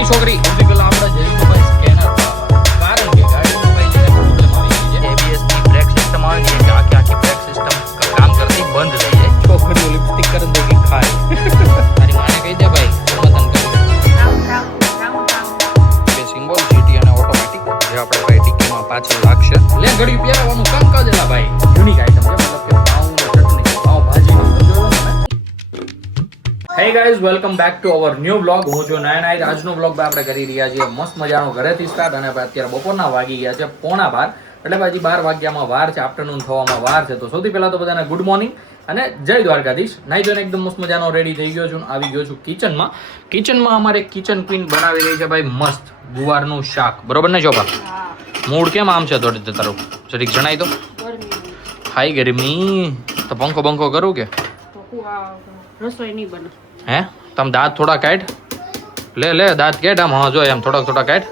મોટી છોકરી સૌથી પહેલા આપણે જઈશું ભાઈ સ્કેનર કારણ કે ગાડીમાં ભાઈ જેને પ્રોબ્લેમ આવી ગઈ છે ABS ની બ્રેક સિસ્ટમ આવે છે કે આખી બ્રેક સિસ્ટમ કામ કરતી બંધ થઈ જાય છોકરીઓ લિપસ્ટિક કરે તો કે ખાય તારી માને કહી દે ભાઈ સમાધાન કરી બે સિમ્બોલ GT અને ઓટોમેટિક જે આપણે ભાઈ ટીકીમાં પાછળ લાગશે લે ઘડી પહેરવાનું કામકાજ એલા ભાઈ યુનિક આઈટમ છે મતલબ કે પાઉં ચટણી પાઉં ભાજી સમજો ને Hey guys, welcome back to our new vlog. હું છું નાયનાઈ. આજનો vlog આપણે કરી રહ્યા છીએ મસ્ત મજાનો ઘરેથી સ્ટાર્ટ અને અત્યારે બપોરના વાગી ગયા છે 11:15 એટલે પછી 12 વાગ્યામાં વાર છે, આફ્ટરનૂન થવામાં વાર છે. તો સૌથી પહેલા તો બધાને ગુડ મોર્નિંગ અને જય દ્વારકાધીશ. નાઈ ધોઈને એકદમ મસ્ત મજાનો રેડી થઈ ગયો છું, આવી ગયો છું કિચનમાં અમારે કિચન ક્વીન બનાવી રહી છે ભાઈ મસ્ત ગુવારનું શાક. બરોબર ને ચોપા? મૂડ કેમ આમ છે થોડી તારું જરીક જણાય તો. હાઈ ગરમી તો પંખો બંખો કરું કે રસોઈ નહીં બને હે તમે દાંત થોડા કાઢ લે દાંત કાઢ આમ હા જો એમ થોડા કાઢ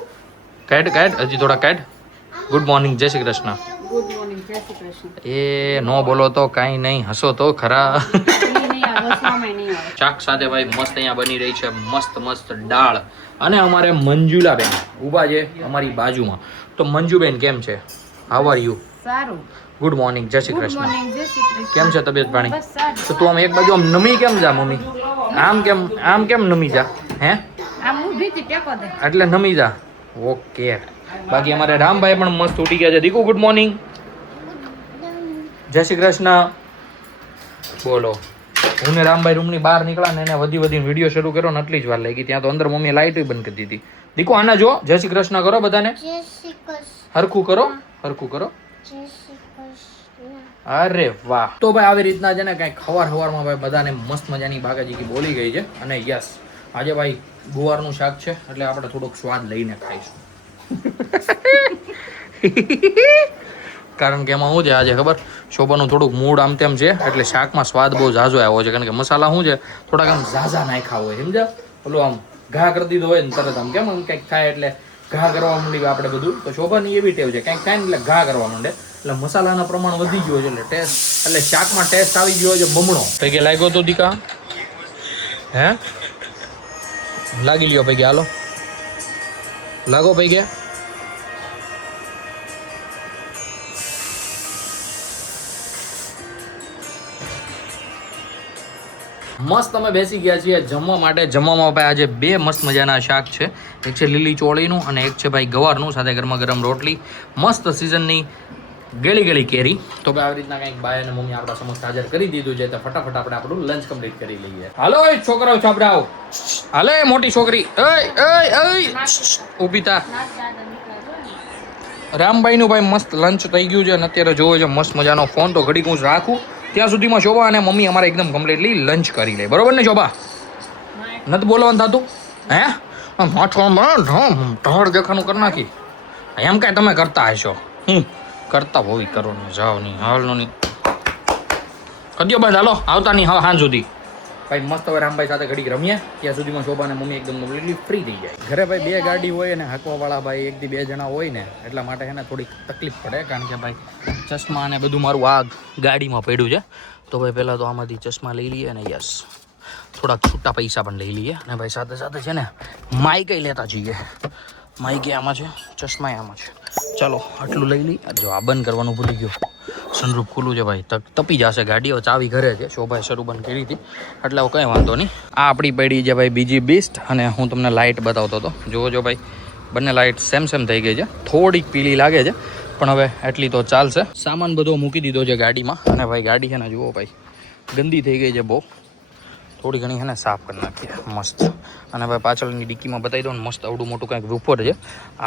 હજી થોડા કાઢ. ગુડ મોર્નિંગ, જય શ્રી કૃષ્ણ. ગુડ મોર્નિંગ, જય શ્રી કૃષ્ણ. એ નો બોલો તો કાંઈ નહીં, હસો તો ખરા. શાક સાથે ભાઈ મસ્ત અહીંયા બની રહી છે મસ્ત દાળ અને અમારે મંજુલાબેન ઊભા છે અમારી બાજુમાં. તો મંજુબેન કેમ છે? How are you? સારું. ગુડ મોર્નિંગ, જય શ્રી ગુડ કૃષ્ણ. મોર્નિંગ, જય શ્રી કૃષ્ણ. કેમ છે તબિયત પાણી? બસ સારું. તો તું આમ એક બાજુ આમ નમી કેમ જા મમ્મી? આમ કેમ નમી જા? હે આ ઊભી થી ટેકો દે એટલે નમી જા. ઓકે. બાકી અમારે રામભાઈ પણ મસ્ત ઉઠી ગયા છે. દીકુ ગુડ મોર્નિંગ, જય શ્રી કૃષ્ણ. બોલો હું ને રામભાઈ રૂમની બહાર નીકળ્યા ને એને વધીને વિડીયો શરૂ કર્યો ને એટલી જ વાર લાગી. ત્યાં તો અંદર મમ્મીએ લાઇટ બંધ કરી દીધી. દીકુ આના જો જય શ્રી કૃષ્ણ કરો બધાને. હરખું કરો. અરે વાહ. તો ભાઈ આવી રીતના છે ને કંઈક સવારમાં ભાઈ બધાને મસ્ત મજાની બાગાજી બોલી ગઈ છે. અને યસ આજે ભાઈ ગુવારનું શાક છે એટલે આપણે થોડોક સ્વાદ લઈને ખાઈશું. કારણ કે એમાં શું છે આજે ખબર, શોભાનું થોડુંક મૂડ આમ તેમ છે એટલે શાકમાં સ્વાદ બહુ ઝાઝો આવ્યો છે. કારણ કે મસાલા શું છે થોડાક આમ ઝાઝા નાખ્યા હોય, સમજ્યા? પેલું આમ ઘા કરી દીધો હોય ને તરત આમ કેમ આમ કંઈક થાય એટલે ઘા કરવા માંડી આપણે બધું. તો શોભાની એવી ટેવ છે કંઈક થાય ને એટલે ઘા કરવા માંડે એટલે મસાલાના પ્રમાણ વધી ગયું છે એટલે ટેસ્ટ એટલે શાકમાં ટેસ્ટ આવી ગયો છે બમણો. પૈકી લાગ્યો તો દીકા? હે લાગી લ્યો પૈકી, હાલો લાગો પૈકી. મસ્ત અમે બેસી ગયા છીએ જમવા માટે. જમવામાં ભાઈ આજે બે મસ્ત મજાના શાક છે. એક છે લીલી ચોળીનું અને એક છે ભાઈ ગવારનું, સાથે ગરમા ગરમ રોટલી, મસ્ત સિઝનની ગળી કેરી. તો ભાઈ આવી રીતના કંઈક બાય અને મમ્મી આપણા સમક્ષ હાજર કરી દીધું છે તો ફટાફટ આપણે આપણું લંચ કમ્પ્લીટ કરી લઈએ. હાલો એ છોકરાઓ છાપરાઓ, હાલે મોટી છોકરી ઊભી થા. રામભાઈનું ભાઈ મસ્ત લંચ થઈ ગયું છે અને અત્યારે જોવો છે મસ્ત મજાનો ફોન. તો ઘડીક હું રાખું ત્યાં સુધીમાં શોભા અને મમ્મી અમારે એકદમ કમ્પ્લીટલી લંચ કરી લે. બરોબર ને શોભા? નથી બોલવાનું થતું હે? ઢોળ દેખાનું કરી નાખી એમ કાંઈ તમે કરતા હશો. કરતા હોવી કરો ને જાઓ નહીં હાલનો નહીં કદ્યો બંધ. હાલો આવતા નહીં હવે સાંજ સુધી. ભાઈ મસ્ત હવે રામભાઈ સાથે ઘડીક રમીએ ત્યાં સુધીમાં શોભા અને મમ્મી એકદમ કમ્પ્લીટલી ફ્રી થઈ જાય. ઘરે ભાઈ બે ગાડી હોય ને હાંકવાવાળા ભાઈ એકથી બે જણા હોય ને એટલા માટે એને થોડીક તકલીફ પડે. કારણ કે ભાઈ ચશ્મા અને બધું મારું આ ગાડીમાં પડ્યું છે. તો ભાઈ પહેલાં તો આમાંથી ચશ્મા લઈ લઈએ અને યસ થોડાક છૂટા પૈસા પણ લઈ લઈએ. અને ભાઈ સાથે છે ને માઇકઈ લેતા જઈએ. માઇકે આમાં છે, ચશ્મા આમાં છે. ચાલો આટલું લઈ લઈએ. જો આ બંધ કરવાનું ભૂલી ગયો, સનરૂફ ખુલ્લું છે ભાઈ, તપી જશે ગાડી. ચાવી ઘરે છે, શોભાએ શરૂ બંધ કરી હતી એટલે કંઈ વાંધો નહીં. આ આપણી પડી છે ભાઈ બીજી બીસ્ટ અને હું તમને લાઇટ બતાવતો હતો. જો ભાઈ બંને લાઇટ સેમ થઈ ગઈ છે. થોડીક પીળી લાગે છે પણ હવે એટલી તો ચાલશે. સામાન બધો મૂકી દીધો છે ગાડીમાં અને ભાઈ ગાડી છે ને જુઓ ભાઈ ગંદી થઈ ગઈ છે બહુ. થોડી ઘણી છે ને સાફ કરી નાખીએ મસ્ત. અને ભાઈ પાછળની ડિક્કીમાં બતાવી દો ને મસ્ત અવડું મોટું કંઈક રૂપર છે.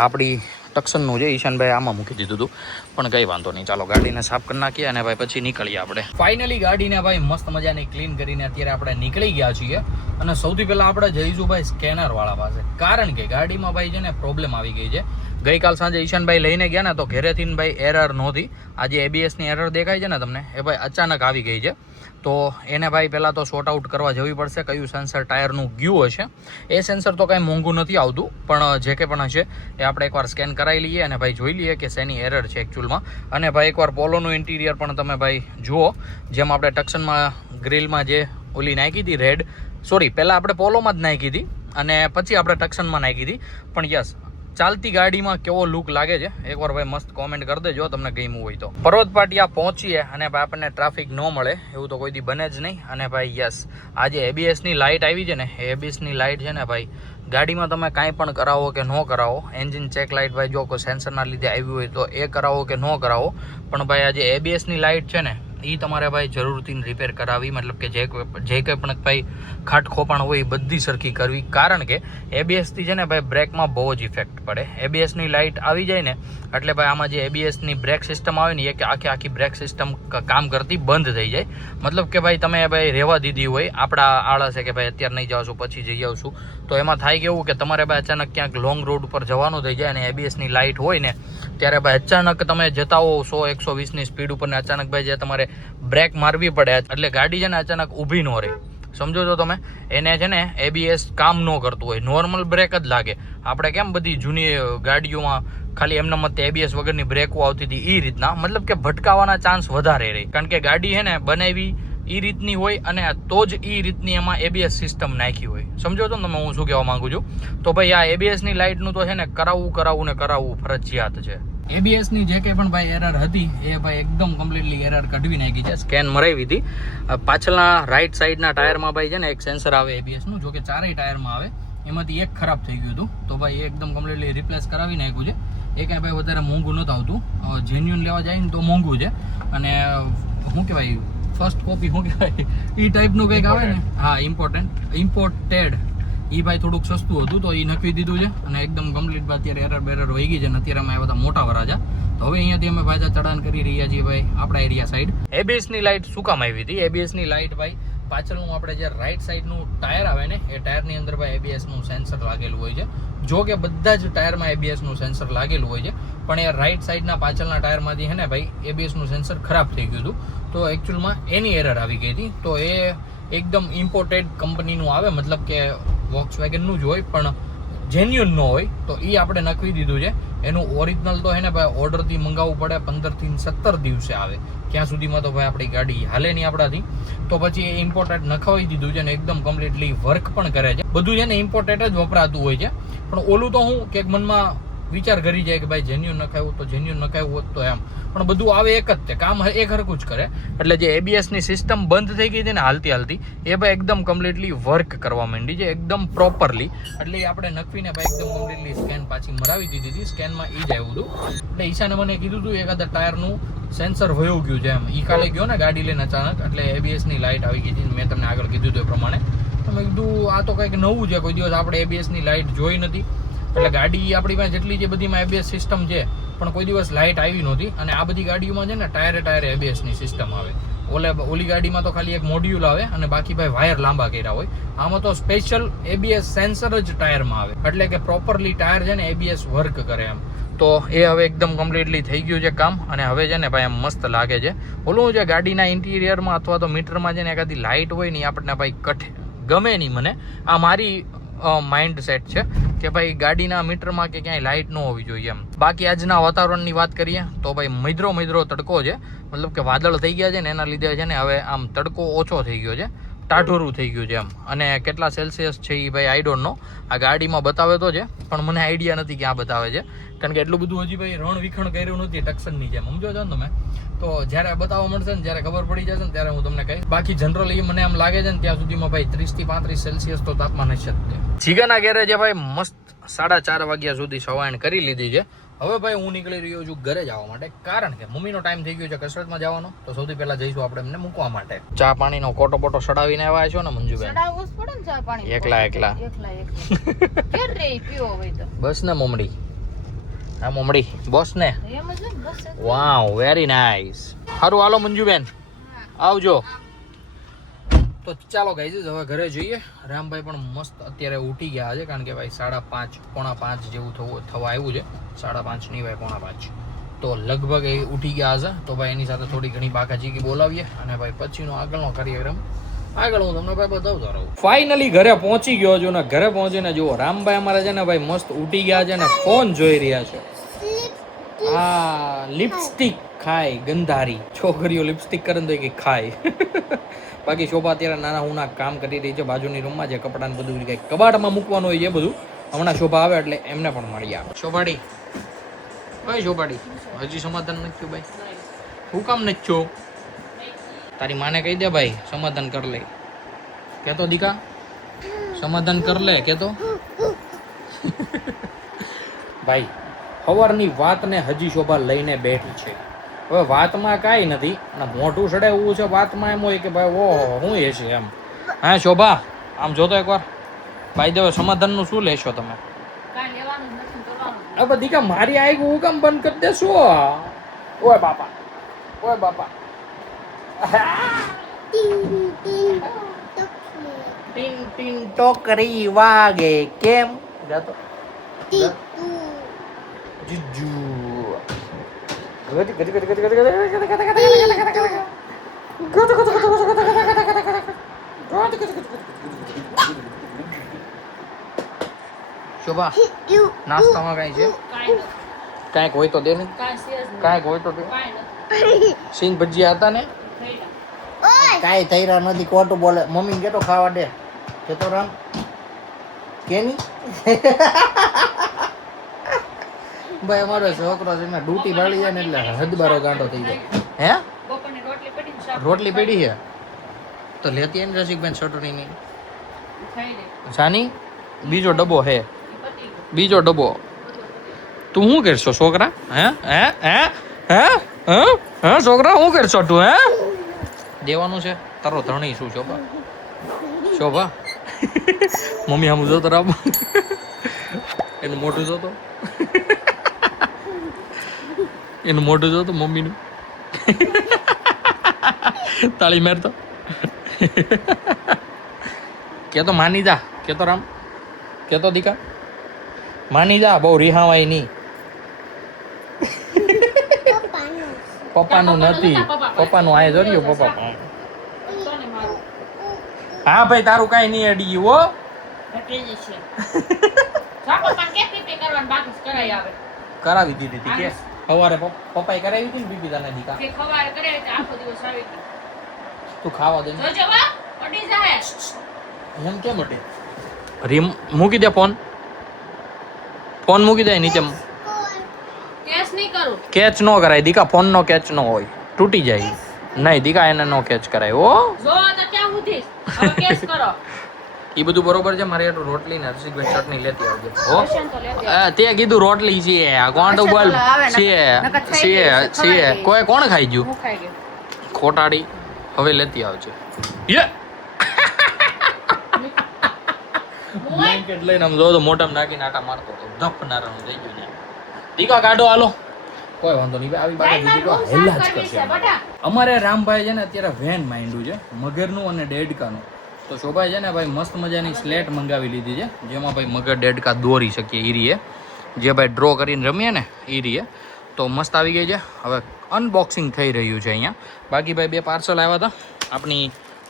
આપણી ટક્સનનું છે, ઈશાનભાઈ આમાં મૂકી દીધું હતું પણ કંઈ વાંધો નહીં. ચાલો ગાડીને સાફ કરી નાખીએ અને ભાઈ પછી નીકળીએ આપણે. ફાઇનલી ગાડીને ભાઈ મસ્ત મજાની ક્લીન કરીને અત્યારે આપણે નીકળી ગયા છીએ. અને સૌથી પહેલાં આપણે જઈશું ભાઈ સ્કેનરવાળા પાસે. કારણ કે ગાડીમાં ભાઈ છે ને પ્રોબ્લેમ આવી ગઈ છે. ગઈકાલ સાંજે ઈશાનભાઈ લઈને ગયા ને તો ઘરેથી ભાઈ એરર નહોતી. આજે ABSની એરર દેખાય છે ને તમને, એ ભાઈ અચાનક આવી ગઈ છે. તો એને ભાઈ પહેલાં તો સોર્ટ આઉટ કરવા જવી પડશે. કયું સેન્સર ટાયરનું ગયું હશે. એ સેન્સર તો કાંઈ મોંઘું નથી આવતું પણ જે કંઈ પણ હશે એ આપણે એકવાર સ્કેન કરાવી લઈએ અને ભાઈ જોઈ લઈએ કે શેની એરર છે એકચ્યુઅલમાં. અને ભાઈ એકવાર પોલોનું ઇન્ટિરિયર પણ તમે ભાઈ જુઓ. જેમ આપણે ટક્સનમાં ગ્રીલમાં જે ઓલી નાખી હતી રેડ, સોરી પહેલાં આપણે પોલોમાં જ નાખી હતી અને પછી આપણે ટક્શનમાં નાખી હતી. પણ યસ, ચાલતી ગાડીમાં કેવો લુક લાગે છે એકવાર ભાઈ મસ્ત કોમેન્ટ કરી દેજો તમને ગમ્યું હોય તો. પર્વત પાટિયા પહોંચીએ અને ભાઈ આપણને ટ્રાફિક ન મળે એવું તો કોઈ દી બને જ નહીં. અને ભાઈ યસ, આજે એબીએસની લાઇટ આવી છે ને, એ એબીએસની લાઇટ છે ને ભાઈ, ગાડીમાં તમે કાંઈ પણ કરાવો કે ન કરાવો, એન્જિન ચેક લાઇટ ભાઈ જો કોઈ સેન્સરના લીધે આવી હોય તો એ કરાવો કે ન કરાવો, પણ ભાઈ આજે એબીએસની લાઇટ છે ને એ તમારે ભાઈ જરૂરથી રિપેર કરાવી. મતલબ કે જે કંઈ પણ ભાઈ ખાટ ખોપાણ હોય એ બધી સરખી કરવી. કારણ કે એબીએસથી છે ને ભાઈ બ્રેકમાં બહુ જ ઇફેક્ટ પડે. એબીએસની લાઇટ આવી જાય ને એટલે ભાઈ આમાં જે એબીએસની બ્રેક સિસ્ટમ આવે ને એ કે આખી બ્રેક સિસ્ટમ કામ કરતી બંધ થઈ જાય. મતલબ કે ભાઈ તમે ભાઈ રહેવા દીધી હોય, આપણા આળસે કે ભાઈ અત્યારે નહીં જાવશું પછી જઈ આવશું, તો એમાં થાય કેવું કે તમારે ભાઈ અચાનક ક્યાંક લોંગ રોડ ઉપર જવાનું થઈ જાય અને એબીએસની લાઇટ હોય ને ત્યારે ભાઈ અચાનક તમે જતા હો 100-120ની સ્પીડ ઉપર ને અચાનક ભાઈ જે તમારે બ્રેક મારવી પડે એટલે ગાડી છે ને અચાનક ઊભી ન રહે. સમજો છો તમે? એને છે ને એબીએસ કામ ન કરતું હોય, નોર્મલ બ્રેક જ લાગે. આપણે કેમ બધી જૂની ગાડીઓમાં ખાલી એમના મતે એબીએસ વગરની બ્રેકો આવતી હતી એ રીતના, મતલબ કે ભટકાવાના ચાન્સ વધારે રહે. કારણ કે ગાડી છે ને બનાવી એ રીતની હોય અને તો જ એ રીતની એમાં એબીએસ સિસ્ટમ નાખી હોય. સમજો છો ને તમે હું શું કહેવા માંગુ છું? તો ભાઈ આ એબીએસની લાઇટનું તો છે ને કરાવવું ફરજિયાત છે. એબીએસની જે કંઈ પણ ભાઈ એરર હતી એ ભાઈ એકદમ કમ્પ્લીટલી એરર કઢવી નાખી છે. સ્કેન મરાવી હતી. પાછળના રાઈટ સાઈડના ટાયરમાં ભાઈ છે ને એક સેન્સર આવે એબીએસનું, જો કે ચારેય ટાયરમાં આવે, એમાંથી એક ખરાબ થઈ ગયું હતું તો ભાઈ એકદમ કમ્પ્લીટલી રિપ્લેસ કરાવી નાખ્યું છે. એ કાંઈ ભાઈ વધારે મોંઘું નહોતું આવતું, જેન્યુઅન લેવા જાય ને તો મોંઘું છે. અને શું કહેવાય, ફર્સ્ટ કોપી શું કહેવાય એ ટાઈપનું કંઈક આવે ને, હા ઇમ્પોર્ટેડ, એ ભાઈ થોડુંક સસ્તું હતું તો એ નખવી દીધું છે. અને એકદમ કમ્પ્લીટ અત્યારે એરર બેરર હોઈ ગઈ છે ને અત્યારે અમે બધા મોટા વરાજા, તો હવે અહીંયાથી અમે પાછા ચડાન કરી રહ્યા છીએ ભાઈ આપણા એરિયા સાઈડ. એબીએસની લાઇટ શું કામ આવી હતી? એબીએસની લાઇટ ભાઈ પાછળનું આપણે જે રાઈટ સાઈડનું ટાયર આવે ને એ ટાયરની અંદર ભાઈ એબીએસનું સેન્સર લાગેલું હોય છે. જો કે બધા જ ટાયરમાં એબીએસનું સેન્સર લાગેલું હોય છે, પણ એ રાઈટ સાઈડના પાછળના ટાયરમાંથી છે ને ભાઈ એબીએસનું સેન્સર ખરાબ થઈ ગયું હતું. તો એકચ્યુઅલમાં એની એરર આવી ગઈ હતી. તો એ એકદમ ઇમ્પોર્ટેડ કંપનીનું આવે, મતલબ કે વોક્સવેગનનું જ હોય પણ જેન્યુઅન ન હોય, તો એ આપણે નખવી દીધું છે. એનું ઓરિજિનલ તો હે ને ભાઈ ઓર્ડરથી મંગાવવું પડે, 15 થી 17 દિવસે આવે. ક્યાં સુધીમાં તો ભાઈ આપણી ગાડી હાલે નહીં આપણાથી. તો પછી એ ઇમ્પોર્ટેડ નખાવી દીધું છે ને એકદમ કમ્પ્લીટલી વર્ક પણ કરે છે. બધું છે ને ઇમ્પોર્ટેડ જ વપરાતું હોય છે. પણ ઓલું તો હું કે મનમાં વિચાર કરી જાય કે ભાઈ જેન્યુઅન નખાવ્યું તો જેન્યુઅન નખાવ્યું હોત તો એમ, પણ બધું આવે એક જ છે, કામ એક હરખું જ કરે. એટલે જે એબીએસની સિસ્ટમ બંધ થઈ ગઈ હતી ને હાલતી એ ભાઈ એકદમ કમ્પ્લીટલી વર્ક કરવા માંડી છે એકદમ પ્રોપરલી. એટલે આપણે નખવીને ભાઈ એકદમ કમ્પ્લીટલી સ્કેન પાછી મરાવી દીધી હતી. સ્કેનમાં એ જ આવ્યું હતું. એટલે ઈશાને મને કીધું હતું એકાદા ટાયરનું સેન્સર વયું ગયું છે એમ. એ કાલે ગયો ને ગાડી લઈને અચાનક, એટલે એબીએસની લાઇટ આવી ગઈ હતી. મેં તમને આગળ કીધું હતું એ પ્રમાણે. મેં કીધું આ તો કંઈક નવું છે, કોઈ દિવસ આપણે એબીએસની લાઇટ જોઈ નથી. એટલે ગાડી આપણી પાસે જેટલી છે બધીમાં એબીએસ સિસ્ટમ છે, પણ કોઈ દિવસ લાઇટ આવી નહોતી. અને આ બધી ગાડીઓમાં છે ને ટાયરે એબીએસની સિસ્ટમ આવે. ઓલી ગાડીમાં તો ખાલી એક મોડ્યુલ આવે અને બાકી ભાઈ વાયર લાંબા કર્યા હોય. આમાં તો સ્પેશિયલ એબીએસ સેન્સર જ ટાયરમાં આવે, એટલે કે પ્રોપરલી ટાયર છે ને એબીએસ વર્ક કરે એમ. તો એ હવે એકદમ કમ્પ્લીટલી થઈ ગયું છે કામ. અને હવે છે ને ભાઈ એમ મસ્ત લાગે છે. ઓલું જે ગાડીના ઇન્ટિરિયરમાં અથવા તો મીટરમાં છે ને એકાદી લાઇટ હોય ને આપણને ભાઈ ગમે નહીં. મને આ મારી માઇન્ડ સેટ છે કે ભાઈ ગાડીના મીટરમાં કે ક્યાંય લાઇટ ન હોવી જોઈએ એમ. બાકી આજના વાતાવરણની વાત કરીએ તો ભાઈ મૈદરો તડકો છે, મતલબ કે વાદળ થઈ ગયા છે ને એના લીધે છે ને હવે આમ તડકો ઓછો થઈ ગયો છે, ટાઢોરું થઈ ગયું છે એમ. અને કેટલા સેલ્સિયસ છે એ ભાઈ આઈ ડોન્ટ નો. આ ગાડીમાં બતાવે તો છે પણ મને આઈડિયા નથી ક્યાં બતાવે છે, કારણ કે એટલું બધું હજી ભાઈ રણ વિખણ કર્યું નથી ટક્સનની જેમ. સમજો છો ને તમે? તો જ્યારે બતાવવા મળશે ને જ્યારે ખબર પડી જશે ને ત્યારે હું તમને કહીશ. બાકી જનરલી મને આમ લાગે છે ને ત્યાં સુધીમાં ભાઈ 30 થી 35 સેલ્સિયસ તો તાપમાન હશે જ. જીગાના ગેરેજે ભાઈ મસ્ત 4:30 વાગ્યા સુધી સવાણ કરી લીધી છે. હવે ભાઈ હું નીકળી રહ્યો છું ઘરે જવા માટે, કારણ કે મમ્મીનો ટાઈમ થઈ ગયો છે કસરતમાં જવાનો. તો સૌથી પહેલા જઈશું આપણે એમને મૂકવા માટે. ચા પાણીનો કોટો બોટો સડાવીને આવ્યા છો ને મંજુબેન? ચડાવવું જ પડે ને ચા પાણી. એકલા કેર રે પીવો હોય તો બસ ને મમડી. હા મમડી બોસ ને. એમ જ ને બસ. Wow very nice. સારું હાલો મંજુબેન આવજો. તો ચાલો ગાઈઝ હવે ઘરે જઈએ. રામભાઈ પણ મસ્ત અત્યારે ઉઠી ગયા છે, કારણ કે ભાઈ 5:30 પોણા 5 જેવું થવા આવ્યું છે. 5:30 નહીં ભાઈ પોણા 5. તો લગભગ એ ઉઠી ગયા હશે. તો ભાઈ એની સાથે થોડી ઘણી બાકાચીકી બોલાવીએ અને ભાઈ પછીનો આગળનો કાર્યક્રમ આગળ હું તમને ભાઈ બતાવતો રહું. ફાઇનલી ઘરે પહોંચી ગયો છું ને ઘરે પહોંચીને જુઓ રામભાઈ અમારે છે ને ભાઈ મસ્ત ઉઠી ગયા છે ને ફોન જોઈ રહ્યા છે. આ લિપસ્ટિક ખાય ગંધારી છોકરીઓ લિપસ્ટિક કરે તો કે ખાય. બાકી શોભા અત્યારે નાના હુના કામ કરી રહી છે બાજુની રૂમમાં, જે કપડાને બધું કંઈક કબાટમાં મૂકવાનું હોય એ બધું. હમણાં શોભા આવે એટલે એમને પણ મળી આવે. શોભાડી, ઓય શોભાડી, હજી સમાધાન નથી થયું ભાઈ? હું કામ નથી થયું? તારી માને કહી દે ભાઈ સમાધાન કર લે. કેતો દીકા સમાધાન કર લે કેતો. ભાઈ સવારની વાતને હજી શોભા લઈને બેઠી છે. હવે વાતમાં કાંઈ નથી અને મોઢું સડે એવું છે વાતમાં. એમ હોય કે ભાઈ ઓહો હું એ છે એમ. હા શોભા આમ જોતો એકવાર. ભાઈ દેવે સમાધાનનું શું લેશો તમે? કાંઈ લેવાનું નથી કરવાનું. હવે દીકા મારી આઈ હું કામ બંધ કરી દેશો? ઓય બાપા, ઓય બાપા. ટીન ટીન ટોકરી વાગે કેમ જાતો જીજુ ગતિ ગતિ ગતિ ગતિ ગતિ શોભા નાસ્તામાં કાંઈ છે? કાંઈક હોય તો દે ને. કાંઈક હોય તો દે. સિંગ ભજીયા હતા ને? કાંઈ થઈ રહ્યા નથી, ખોટું બોલે. મમ્મી કેતો ખાવા દે કેતો રામ કેની. ભાઈ અમારો છોકરો છે એમાં ડૂટી ભાળી જાય ને એટલે હદબારો ગાંડો થઈ જાય. હે રોટલી પડી છે તો લેતી ને રસિકબેન ચટણીની સાની બીજો ડબ્બો હે, બીજો ડબ્બો. તું શું કરશો છોકરા? હે હે હે હે હે છોકરા શું કરશો તું? હે દેવાનું છે તારો ધણી શું? શોભા, શોભા મમ્મી આમ જોતો રામ, એનું મોઢું જોતો, એનું મોઢું જોતો મમ્મીનું. તાળી મારતો. કેતો માની જા, કેતો રામ, કેતો દીકા માની જા, બહુ રિહાવાય નહીં. પપ્પાનું નથી, પપ્પાનું આ જોડ્યું પપ્પા. હા ભાઈ તારું કાંઈ નહીં અડી હો. કરાવી દીધી હતી કે સવારે પપ્પાએ કરાવી હતી ને બીબી તને દીકા તું ખાવા દે એમ કેમ અટે? રીમ મૂકી દે, ફોન ફોન મૂકી દે નીચે. કેચ નો કરાય દીકા, ફોન નો કેચ નો હોય, તૂટી જાય. નહીં દીકા એને નો કેચ કરાય. ઓ એ બધું બરોબર છે. મારે એટલું રોટલી ને હર્ષિતભાઈ ચટણી લેતી આવજો. હો તે કીધું રોટલી છે, કોણ બોલ છે છે કોઈ કોણ ખાઈ ગયું? ખોટાડી. હવે લેતી આવજો. બ્લેન્કેટ લઈને આમ જો તો મોઢામાં નાખીને આટા મારતો હતો. ધપ નારાનું થઈ ગયું. દીકા કાઢો હાલો. કોઈ વાંધો નહીં, આવી બાજુ દીકો હેલા જ કરશે. અમારે રામભાઈ છે ને અત્યારે વેન માંડ્યું છે મગરનું અને ડેડકાનું. તો શોભાઈ છે ને ભાઈ મસ્ત મજાની સ્લેટ મંગાવી લીધી છે, જેમાં ભાઈ મગર ડેડકા દોરી શકીએ એ રીએ, જે ભાઈ ડ્રો કરીને રમીએ ને એ રીએ. તો મસ્ત આવી ગઈ છે. હવે અનબોક્સિંગ થઈ રહ્યું છે અહીંયા. બાકી ભાઈ બે પાર્સલ આવ્યા હતા આપણી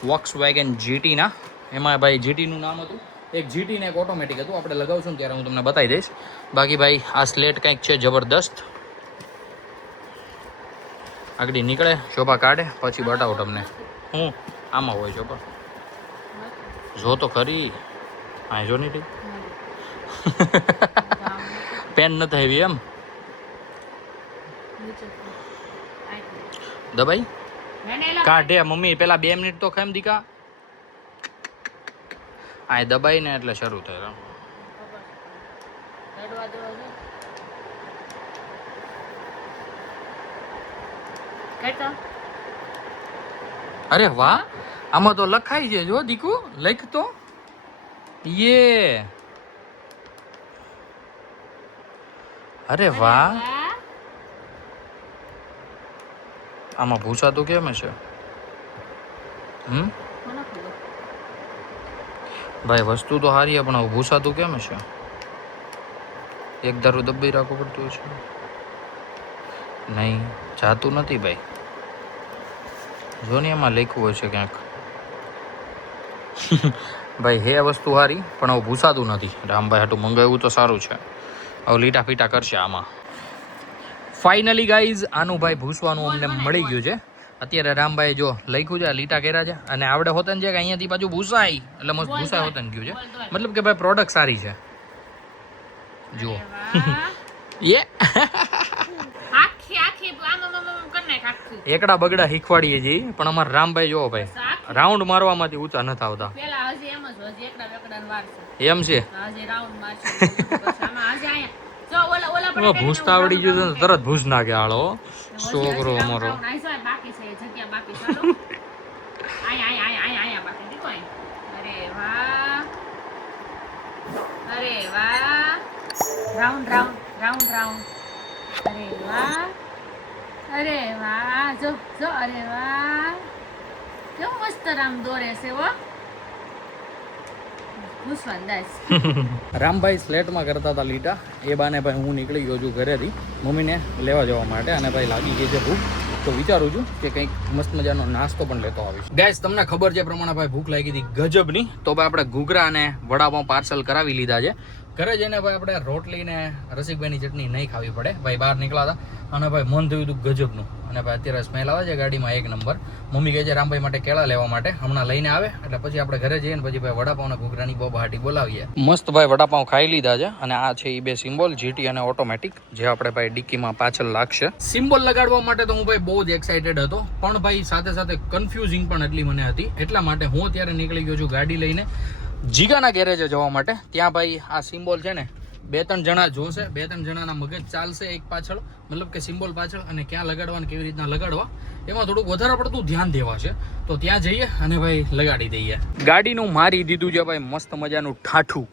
વોક્સવેગન જીટીના. એમાં ભાઈ જીટીનું નામ હતું, એક જીટી ને એક ઓટોમેટિક હતું. આપણે લગાવશું ને ત્યારે હું તમને બતાવી દઈશ. બાકી ભાઈ આ સ્લેટ કંઈક છે જબરદસ્ત. આગળ નીકળે, શોભા કાઢે પછી બતાવો તમને. હું આમાં હોય શોભા જો તો ખરી. હા જો નહીં પેન નથી આવી એમ દબાઈ કાઢે મમ્મી. પેલા 2 મિનિટ તો ખામ દીકા. આ દબાઈ ને એટલે શરૂ થાય. અરે વાહ, આમાં તો લખાઈ છે જો દીકુ, લખ તો યે. અરે વાહ, આમાં ભૂસાતું કેમ છે? ભાઈ વસ્તુ તો સારી છે પણ ભૂસાતું કેમ છે? એક ધારું દબાઈ રાખવું પડતું છે. નહીં જાતું નથી ભાઈ. જો ને એમાં લખ્યું હશે ક્યાંક. ભાઈ હે વસ્તુ સારી પણ હવે ભૂસાતું નથી. રામભાઈ હાટું મંગાવ્યું તો સારું છે. હવે લીટા ફીટા કરશે આમાં. ફાઇનલી ગાઈઝ આનું ભાઈ ભૂસવાનું અમને મળી ગયું છે. અત્યારે રામભાઈ જો લખ્યું છે લીટા કર્યા છે અને આવડે હોતન છે કે અહીંયાથી પાછું ભૂસાઈ એટલે મસ્ત ભૂસાઈ હોતન ગયું છે મતલબ કે ભાઈ પ્રોડક્ટ સારી છે જુઓ એ એકડા બગડા શીખવાડીએ છીએ પણ અમારા રામભાઈ જોવો ભાઈ રાઉન્ડ મારવામાંથી ઊંચા નથી આવતા એમ છે ભૂસતા આવડી ગયું છે તરત ભૂસ નાખે આળો છોકરો અમારો અરે વાહ રાઉન્ડ રાઉન્ડ રાઉન્ડ રાઉન્ડ અરે વાહ અરે વાહ જો જો અરે વાહ કેવું મસ્ત રામ દોરે છે હો રામભાઈ સ્લેટમાં કરતા હતા લીટા એ બાને ભાઈ હું નીકળી ગયો છું ઘરેથી મમ્મીને લેવા જવા માટે અને ભાઈ લાગી ગઈ છે ભૂખ તો વિચારું છું કે કંઈક મસ્ત મજાનો નાસ્તો પણ લેતો આવીશ ગાઈસ તમને ખબર છે પ્રમાણે ભાઈ ભૂખ લાગી હતી ગજબની તો ભાઈ આપણે ઘૂઘરા અને વડાપાઉં પાર્સલ કરાવી લીધા છે ઘરે જઈને ભાઈ આપણે રોટલી ને રસિકભાઈની ચટણી નહીં ખાવી પડે ભાઈ બહાર નીકળ્યા હતા અને ભાઈ મન થયું હતું ગજબનું અને ભાઈ અત્યારે સ્મેલ આવે છે ગાડીમાં એક નંબર મમ્મી કહે છે રામભાઈ માટે કેળા લેવા માટે હમણાં લઈને આવે એટલે પછી આપણે ઘરે જઈએ ને પછી ભાઈ વડાપાઉં ઘૂઘરાની બહાટી બોલાવીએ મસ્ત ભાઈ વડાપાઉં ખાઈ લીધા છે અને આ છે એ બે સિમ્બોલ જીટી અને ઓટોમેટિક જે આપણે ભાઈ ડિક્કીમાં પાછળ લાગશે સિમ્બોલ લગાડવા માટે તો હું ભાઈ બહુ જ એક્સાઇટેડ હતો પણ ભાઈ સાથે સાથે કન્ફ્યુઝિંગ પણ એટલી મને હતી એટલા માટે હું અત્યારે નીકળી ગયો છું ગાડી લઈને જીગાના ગેરેજે જવા માટે ત્યાં ભાઈ આ સિમ્બોલ છે ને 2-3 જણા જોશે 2-3 જણાના મગજ ચાલશે એક પાછળ મતલબ કે સિમ્બોલ પાછળ અને ક્યાં લગાડવા કેવી રીતના લગાડવા એમાં થોડુંક વધારે પડતું ધ્યાન દેવાશે તો ત્યાં જઈએ અને ભાઈ લગાડી દઈએ ગાડીનું મારી દીધું છે ભાઈ મસ્ત મજાનું ઠાઠું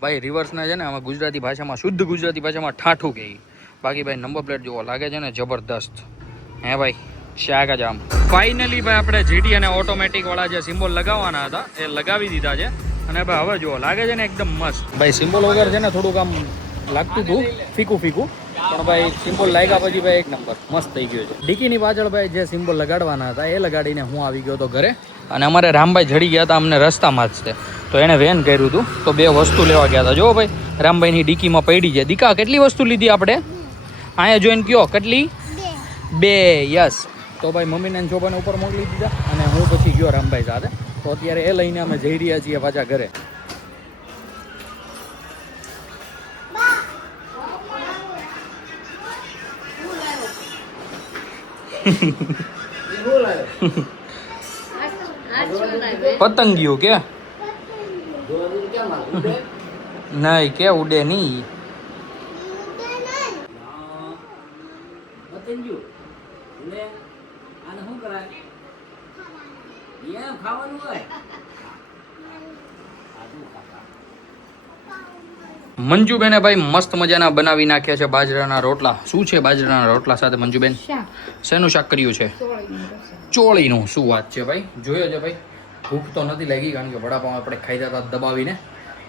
ભાઈ રિવર્સના છે ને આમાં ગુજરાતી ભાષામાં શુદ્ધ ગુજરાતી ભાષામાં ઠાઠું કહે બાકી ભાઈ નંબર પ્લેટ જોવો લાગે છે ને જબરદસ્ત હે ભાઈ શાક જ આમ ફાઇનલી ભાઈ આપણે જીટી અને ઓટોમેટિક વાળા જે સિમ્બોલ લગાવવાના હતા એ લગાવી દીધા છે અને ભાઈ હવે જુઓ લાગે છે ને એકદમ મસ્ત ભાઈ સિમ્બોલ વગર છે ને થોડુંક આમ લાગતું હતું ફીકું ફીકું પણ ભાઈ સિમ્બોલ લાગ્યા પછી ભાઈ એક નંબર મસ્ત થઈ ગયો છે ડીકીની પાછળ ભાઈ જે સિમ્બોલ લગાડવાના હતા એ લગાડીને હું આવી ગયો હતો ઘરે અને અમારે રામભાઈ જડી ગયા હતા અમને રસ્તામાં જ તે તો એને વેન કર્યું હતું તો 2 વસ્તુ લેવા ગયા હતા જો ભાઈ રામભાઈની ડીકીમાં પડી છે દીકા કેટલી વસ્તુ લીધી આપણે અહીંયા જોઈને કયો કેટલી 2 યસ તો ભાઈ મમ્મીને છોકરાને ઉપર મોકલી દીધા અને હું પછી ગયો રામભાઈ સાથે તો અત્યારે એ લઈને અમે જઈ રહ્યા છીએ પાછા ઘરે પતંગિયું કે નહીં કે ઉડે નહીં મંજુબેને ભાઈ મસ્ત મજાના બનાવી નાખ્યા છે બાજરાના રોટલા શું છે બાજરાના રોટલા સાથે મંજુબેન શેનું શાક કર્યું છે ચોળીનું શું વાત છે ભાઈ જોયો છે ભાઈ ભૂખ તો નથી લાગી કારણ કે વડાપાઉં આપણે ખાઈ જતા દબાવીને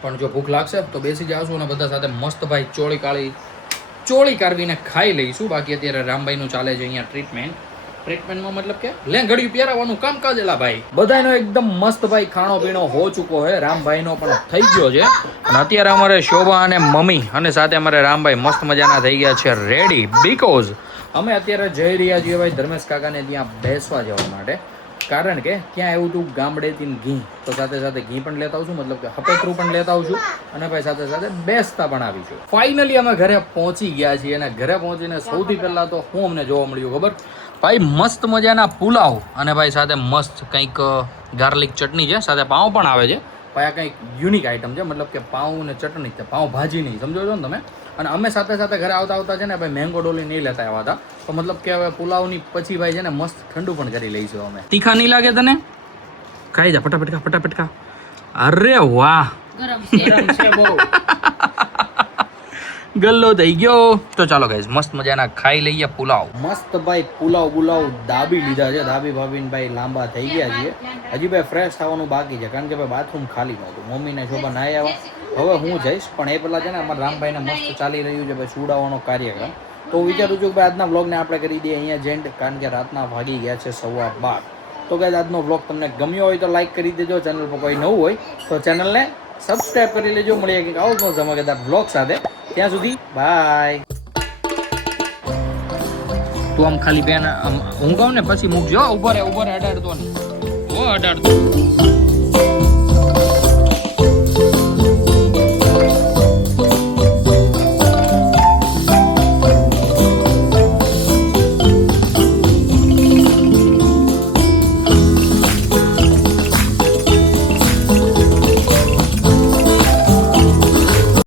પણ જો ભૂખ લાગશે તો બેસી જાવશું અને બધા સાથે મસ્ત ભાઈ ચોળી કાઢવીને ખાઈ લઈશું બાકી અત્યારે રામભાઈનું ચાલે છે અહીંયા ટ્રીટમેન્ટમાં મતલબ કે લેંગડિયું પહેરાવાનું કામકાજ એલા ભાઈ બધાનો એકદમ મસ્ત ભાઈ ખાણો પીણો હો ચૂકો છે રામભાઈનો પણ થઈ ગયો છે અને અત્યારે અમારે શોભા અને મમ્મી અને સાથે અમારે રામભાઈ મસ્ત મજાના થઈ ગયા છે રેડી બીકોઝ અમે અત્યારે જઈ રહ્યા છીએ ભાઈ ધર્મેશ કાકાને ત્યાં બેસવા જવા માટે કારણ કે ત્યાં એવું હતું ગામડેથી ઘી તો સાથે સાથે ઘી પણ લેતા આવશું મતલબ કે હપેતરું પણ લેતા આવશું અને ભાઈ સાથે સાથે બેસતા પણ આવીશું ફાઇનલી અમે ઘરે પહોંચી ગયા છીએ અને ઘરે પહોંચીને સૌથી પહેલા તો હું અમને જોવા મળ્યું ખબર ભાઈ મસ્ત મજાના પુલાવ અને ભાઈ સાથે મસ્ત કંઈક ગાર્લિક ચટણી છે સાથે પાઉં પણ આવે છે ભાઈ આ કંઈક યુનિક આઈટમ છે મતલબ કે પાઉં ને ચટણી છે પાઉં ભાજી નહીં સમજો છો ને તમે અને અમે સાથે સાથે ઘરે આવતા છે ને ભાઈ મેંગો ડોલી નહીં લેતા આવ્યા હતા તો મતલબ કે હવે પુલાવની પછી ભાઈ છે ને મસ્ત ઠંડુ પણ કરી લઈશું અમે તીખા નહીં લાગે તને ખાઈ જા ફટાફટ ખા અરે વાહ ગરમ છે બહુ ગલ્લો થઈ ગયો તો ચાલો ગાઈઝ મસ્ત મજાના ખાઈ લઈએ પુલાવ મસ્ત ભાઈ પુલાવ દાબી લીધા છે દાબી ભાભીને ભાઈ લાંબા થઈ ગયા છીએ હજી ભાઈ ફ્રેશ થવાનું બાકી છે કારણ કે ભાઈ બાથરૂમ ખાલી નહોતું મમ્મીને શોભા નાઈ આવ્યા હવે હું જઈશ પણ એ પહેલાં છે ને અમારા રામભાઈને મસ્ત ચાલી રહ્યું છે ભાઈ સુડાવવાનો કાર્યક્રમ તો વિચારું છું કે ભાઈ આજના વ્લોગને આપણે કરી દઈએ અહીંયા જેન્ડ કારણ કે રાતના વાગી ગયા છે 12:15 તો ગાઈઝ આજનો વ્લોગ તમને ગમ્યો હોય તો લાઈક કરી દેજો ચેનલ પર કોઈ નવું હોય તો ચેનલને સબસ્ક્રાઇબ કરી લેજો મળીએ કંઈક આવો જ ધમાકેદાર વ્લોગ સાથે ત્યાં સુધી બાય તું આમ ખાલી બેન આમ હું કહું ને પછી મૂકજો ઉભો રે અડાડતો નહીં ઓ અડાડતો